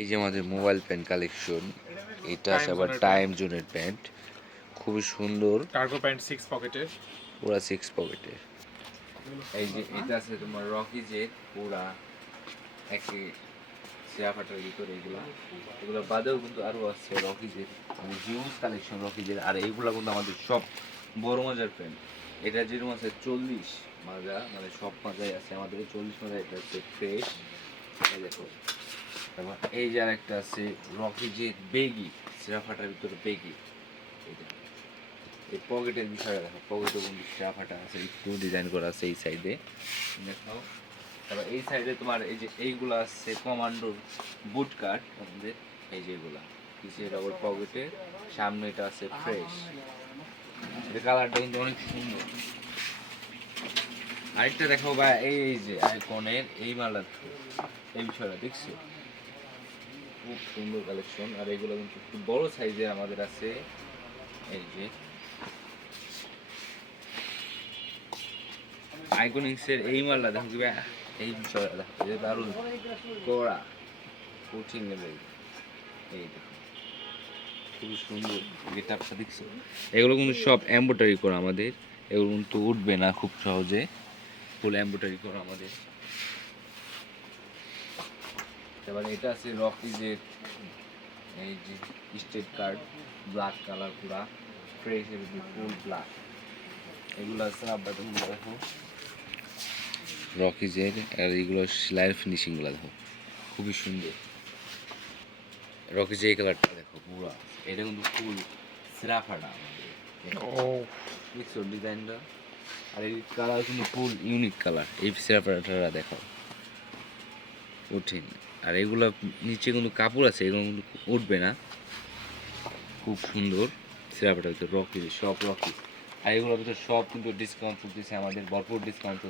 এই যে আমাদের মোবাইল প্যান্ট কালেকশন, এটা আছে টাইম আবার জোনের টাইম প্যান্ট, জোনের প্যান্ট, খুবই সুন্দর, কার্গো প্যান্ট 6 পকেটের। পুরা সিক্স পকেটের। এই যে এটা আছে তোমার রকি জেট, পুরা একই শেয়া ফাটার ভিতরে এগুলা, এগুলো বাদেও কিন্তু আরো আছে রকি জেট, মানে হিউজ কালেকশন রকি জেট। আর এইগুলা কিন্তু আমাদের সব বড় মাজার প্যান্ট। এটা যেরকম আছে 40 মাজা, মানে সব মাজাই আছে আমাদের 40 মাজা। এটা হচ্ছে ফ্রেশ, এই দেখো। এবং এই যে আরেকটা আছে রকি জেট বেগি, সিরাফাটার ভিতরে বেগি। এই দেখো, এই পকেটের বিষয়টা দেখো, পকেটে কিন্তু সিরাফাটা আছে, একটু ডিজাইন করা আছে এই সাইডে, দেখাও। তারপর এই সাইডে তোমার এই যে এইগুলো আছে কমান্ডোর বুট কাট আমাদের, এই যে এগুলা পিছিয়ে রবার পকেটে, সামনে এটা আছে ফ্রেশ। এটা কালারটা কিন্তু অনেক সুন্দর। আরেকটা দেখো ভাই, এই যে আইকনের এই মালটা, এই বিষয়টা দেখছো, খুব সুন্দর কালেকশন। আর এগুলো কিন্তু একটু বড় সাইজের আমাদের আছে। এই যে আইকনিক্সের এই মালটা দেখো কি ভাই, এই বিষয়টা দেখো, এটা দারুণ কড়া, কঠিন লেভেল। এই দেখো, খুবই সুন্দর গেটআপটা দেখছো। এগুলো কিন্তু সব এমব্রয়ডারি করা আমাদের, এগুলো কিন্তু উঠবে না খুব সহজে, ফুল এমব্রয়ডারি করা আমাদের। এবার এটা আছে রকি যে, এই যে স্টেট কার্ড, ব্ল্যাক কালার, পুরা ফ্রেশ, ফুল ব্ল্যাক। এগুলো আছে আবার তুমি দেখো রকি জেড। আর এইগুলো সেলাইয়ের ফিনিশিংগুলো দেখো, খুবই সুন্দর। রকি যে কালারটা দেখো পুরা, এটা কিন্তু ফুল সিরাফাটা আমাদের, দেখছো ডিজাইনটা। আর এই কালার কিন্তু ফুল ইউনিক কালার, এই সিরাফাটা দেখো, কঠিন। আর এগুলো নিচে কিন্তু কাপড় আছে, এগুলো কিন্তু উঠবে না, খুব সুন্দর। সিরাফাটার ভিতরে রকি, সব রকি। আর এগুলোর ভিতরে সব কিন্তু ডিসকাউন্ট চলতেছে আমাদের, ভরপুর ডিসকাউন্ট।